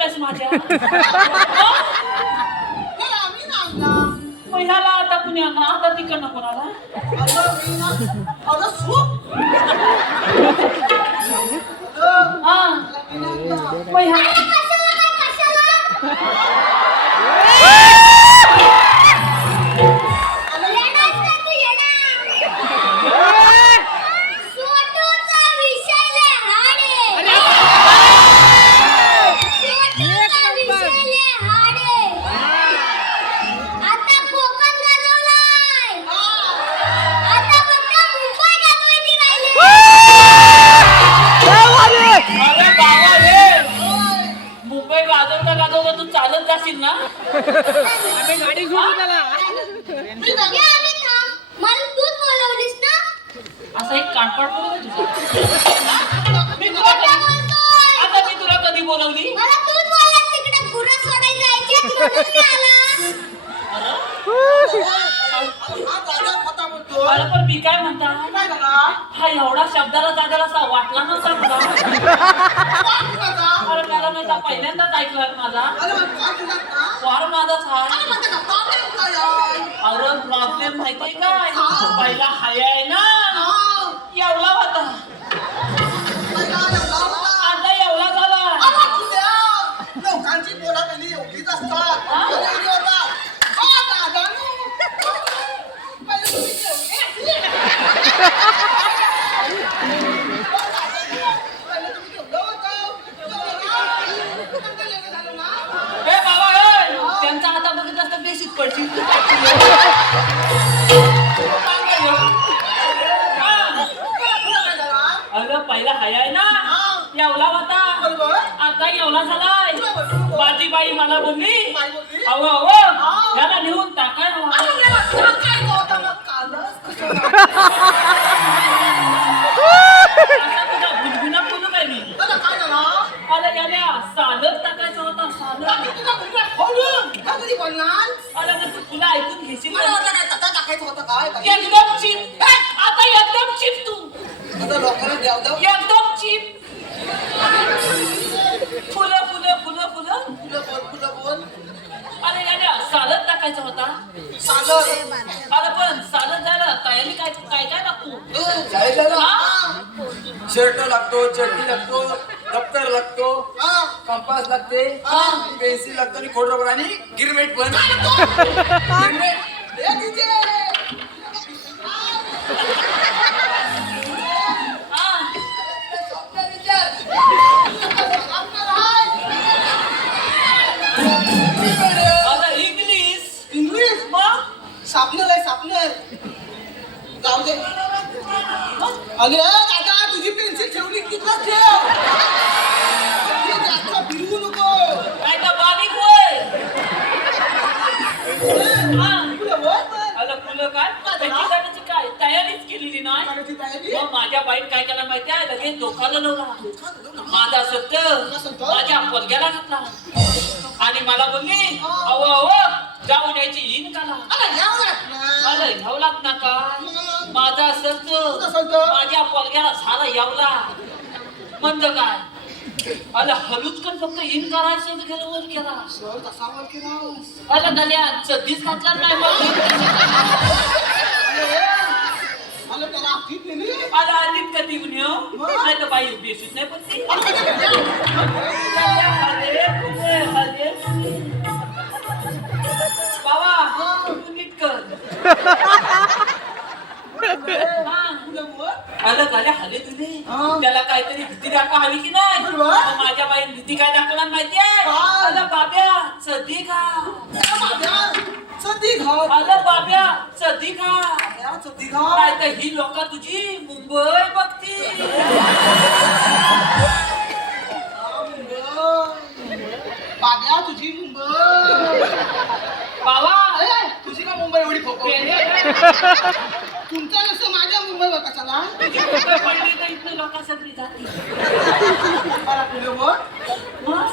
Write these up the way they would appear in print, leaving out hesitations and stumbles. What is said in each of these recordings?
आणलास माझ्या? आम्ही ना महिन्याला आता पुण्याला आता तिकडनं कोणाला? हा महिन्याला तू चालत जाशील ना? आम्ही गाडी घेऊन त्याला मला तूच बोलवलीस ना? असा एक कानपाड पडू तुझा. बोलतोय. आता मी तुला कधी बोलवली? मला तूच बोलला तिकडे गुरं सोडायला जायचे म्हणून मी आला. अरे पण मी काय म्हणता हा एवढा शब्दाला जागाला असा वाटला नव्हता तुला. अरे मला नाही पहिल्यांदाच ऐकलं माझा वार माझाच हा. अरे प्रॉब्लेम माहितीये काय पहिला हाय आहे ना एवढा होता आता एवढा झाला. लोकांची पोरा कधी एवढीच असतात. त्यांचा हाता बघत असता बेसिक पडशील. अगं पहिला हाय आहे ना एवढा होता आता एवढा झालाय. माझी बाई मला बोलली अहो अहो याला नेऊन टाकाय गुणगुणा बोलू काय मी अरे याला सालच टाकायचा होता सालच. अरे मग तू तुला ऐकून घेशील एकदम चिप आता एकदम चिप तू एकदम चिप. फुलं फुलं फुलं फुलं अरे याला सालच टाकायचा होता. अरे पण सालच झालं तयारी काय काय काय लागतो? शर्ट लागतो, चड्डी लागतो, दप्तर लागतो, कंपास लागते, पेन्सिल लागतो आणि खोड रबर आणि गिरमेट पण. इंग्लिश मग सापनर आहे सापनर जाऊ दे. अरे दादा तुझी पेन्सिल ठेवली किती ठेव जास्त फिरवू नको काय तर बारीक होय. फुलं काय त्याची काय तयारीच केलेली नाही. मग माझ्या बाईक काय केला माहिती आहे लगेच धोकाला लावला. माझा सत्य माझ्या पोलग्याला घातला आणि मला बोलली अहो अहो जाऊन यायची इन काला. मला घ्यावलाच नका माझा सत्य माझ्या पोलग्याला झाला यावला म्हणजे काय अरे हलूच पण फक्त इन करायचं गेलं वर केला. अरे गल्या चड्डीच घातला नाही मग अरे आधीच कधी नाही तर बाई बेसूच नाही पण ती. बाबा तू नीट कर. आलं झाले हले तुझे त्याला काहीतरी भीती दाखवा हवी की नाही. माझ्या बाई भीती काय दाखवणार माहितीये? आलं बाब्या सदी खा आलं बाब्या सदी खा काय तर ही लोक तुझी मुंबई बघती. बाब्या तुझी मुंबई बाबा तुझी का मुंबई एवढी फोको तुमचा नसतं माझ्या मुंबईवर कशाला पडली तर इथं लोक सगळी जाती.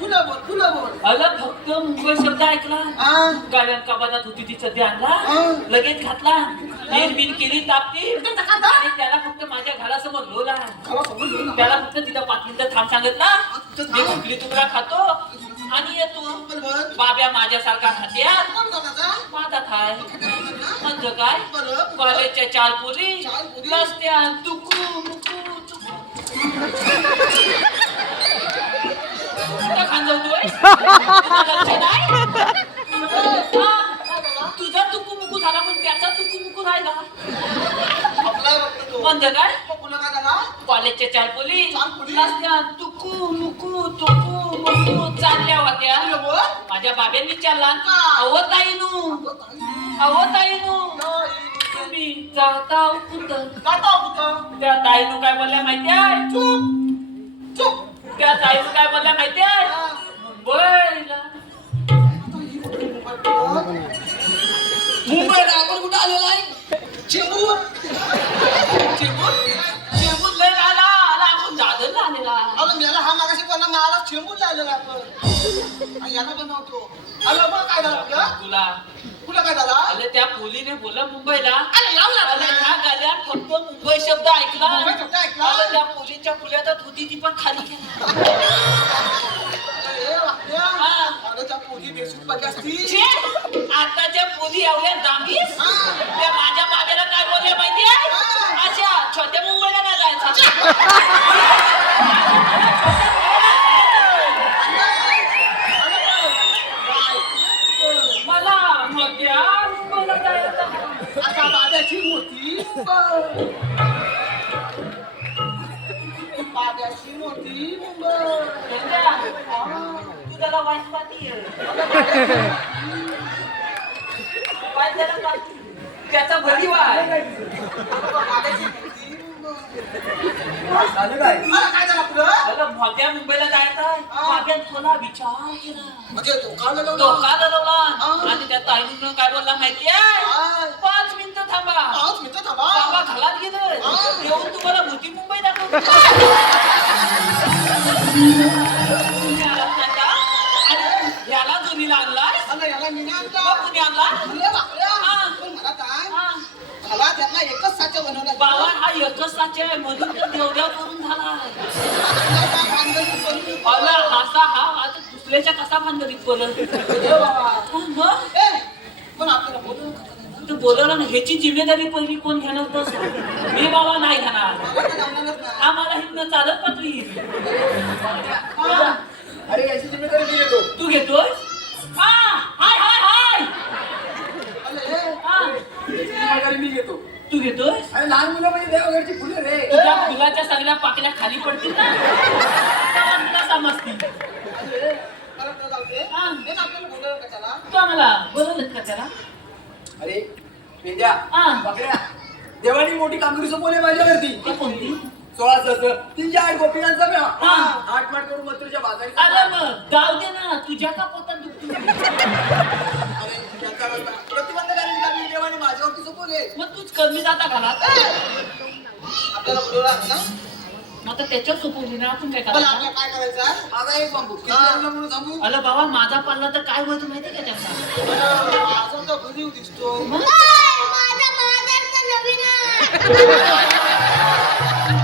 तुला बोल अगं फक्त मुंबई शब्द ऐकला गाड्यात कबादात होती तिचं ध्यानला लगेच घातला बिन केली तापती आणि त्याला फक्त माझ्या घरासमोर लोला. त्याला फक्त तिथं 5 मिनिटं थांब सांगितला मी उकली तुकडा खातो पण बाब्या माझ्यासारखा खात्यात कोण कोणाचा माझा खाय ना म्हणजे काय बरं कॉलेजच्या चार पोरी चार पोरी? रस्त्यात तुकू मुकू तुकू कुठं खांदवतोय तुला लक्ष नाही तुझा तुकू मुकू झाला पण त्याचा तुकू मुकू राहिला आपला बघतो तो म्हणजे काय पुन्हा काय झाला कॉलेजच्या चार पोरी चार पोरी? रस्त्यात तुकू मुकू तुकू मुकू चालल्या होत्या बोल माझ्या बाब्यांनी विचारला का? अहो ताईनू तुम्ही जाता कुठं जाता कुठं त्या ताईनू काय बोलल्या माहितीये चुप चुप त्या ताईनू काय बोलल्या माहितीये मुंबईला मुंबईला आपण कुठं आलेलो आहे चेंबूर चेंबूर लय आला आपण दादरला आलेला अरे मेला हा मागाशी पण मला चेंबूर लावलेला आपण आणि याला बनवतो अरे मग काय झालं आपलं तुला काय झाला अरे त्या पोलीने बोलला मुंबईला अरे लावू अरे लागला ह्या गाड्यात फक्त मुंबई शब्द ऐकला मुंबई शब्द ऐकला? अरे त्या पोलीच्या फुल्यातच होती ती पण खाली केला अरे वाटल्या हा. अरे त्या पोरी बेसूट पडल्या असतील छे! आताच्या पोली एवढ्या दामीस हा. त्या माझ्या बाब्याला काय बोलले माहितीये हा. अच्छा छोट्या मुंबईला नाही जायचं मला मोठ्या मुंबईला जायचं आता बाब्याची मोठी बाब्याची मोठी मुंबई तू त्याला वाईट पाहतीये वाईट त्याला पाहती त्याचा भली वाय बाब्याची मोठी मुंबई झालं काय अरे काय झालं पुढं अगं मोठ्या मुंबईला जायचं बाब्यात थोडा विचार केला म्हणजे धोका लावला धोका लढवला आणि त्या ताईनं काय बोलला माहितीये 5 मिनिटं थांबा पाच मिनिटं थांबा बाबा घालात गेलं येऊन तुम्हाला मोठी मुंबई दाखवतो आणि याला जोडीला आणलाय अरे याला मी नाही आणला मग कुणी आणला अरे बापऱ्या हा. पण मला काय हा. मला त्यातला एकच साचा बनवला बाबा हा एकच साचे आहे म्हणून तर देवदेव करून झाला अला असा हा आता दुसऱ्याच्या कसा भानगडीत बोलत मग पण आपल्याला बोलू नका. तू बोलवलं ना ह्याची जिम्मेदारी पहिली कोण घेणार होतं मी बाबा नाही घेणार मला काय जमणारच नाही. आम्हाला हिथनं चालत पत्री हा, अरे याची जिम्मेदारी मी घेतो तू घेतोय हा हाय हाय हाय अरे हे, हा, जिम्मेदारी मी घेतो तू घेतोय अरे लहान मुलं म्हणजे देवघरची फुलं रे तुझ्या फुलाच्या सगळ्या पाकल्या खाली पडतील ना तेव्हा तुला समजतील अरे, मला तुला जाऊदे. हा. हे ना आपल्याला बोलू नका त्याला. तू आम्हाला बोलवलं का त्याला अरे पेंद्या हा. बकऱ्या देवानी मोठी कामगिरी सोपवली माझ्यावरती ती कोणती 16 सहस्र 308 गोपिकांचा मेळा हा. आठमाट करून मथुरेच्या बाजारी अरे मग जाऊ दे ना तुझ्या का पोटात दुखतो अरे त्याचा रस्ता प्रतिबंधकांनी कामगिरी देवानी माझ्यावरती सोपवले मग तूच कमी जाता घालात आपल्याला बोलवलं ना मग आता त्याच्यावर सोपवली ना आपण काय पण करायचं आपल्याला काय करायचं माझा एक बांबू किती हा. लागला म्हणून सांगू अरे बाबा माझा पडला तर काय होतं माहितीये का त्याचा माझा तर भरीव दिसतो मग? माझा बाजारचा नवीन आहे.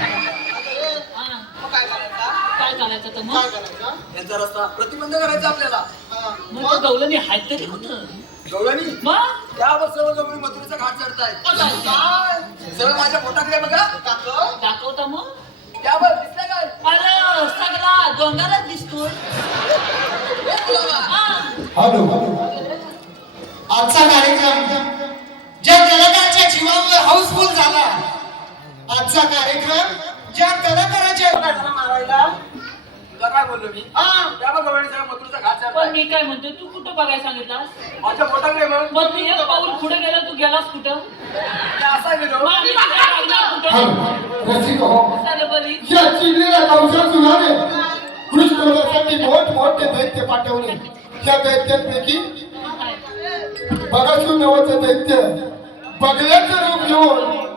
हा, मग काय करायचं काय करायचं तर काय मग करायचं यांचा रस्ता प्रतिबंध करायचा आपल्याला हा. मग तो गवलनी हात तरी होतं गवळणी मग त्यावर सर्व गवळी मथुरेचा घाट चढतायत काय सर्व माझ्या पोटाकडे बघा टाकलं दाखवता मग त्यावर दिसलं काय अरे सगळा डोंगरच दिसतोय हा. हॅलो आजचा कार्यक्रम ज्या कलाकाराच्या जीवावर हाऊसफुल झाला आजचा कार्यक्रम ज्या कलाकाराच्या काय झालं मारायला तुला काय बोललो मी हा. त्यावर गवळणी सर्व मथुरेचा घाट पण चढताय मी काय म्हणतो तू कुठं बघायला सांगितलास माझ्या पोटाकडे मग मग तू एक पाऊल पुढे गेला तू गेलास कुठं मी असा गेलो मग आम्ही तुला लागणार कुठं हॅलो रसिक हो चालेल बरी या चिडलेल्या कंसात सुनाने कृष्णवधासाठी मोठमोठे दैत्य पाठवले त्या दैत्यांपैकी बघासून नावाचं दैत्य बगल्याचं रूप घेऊन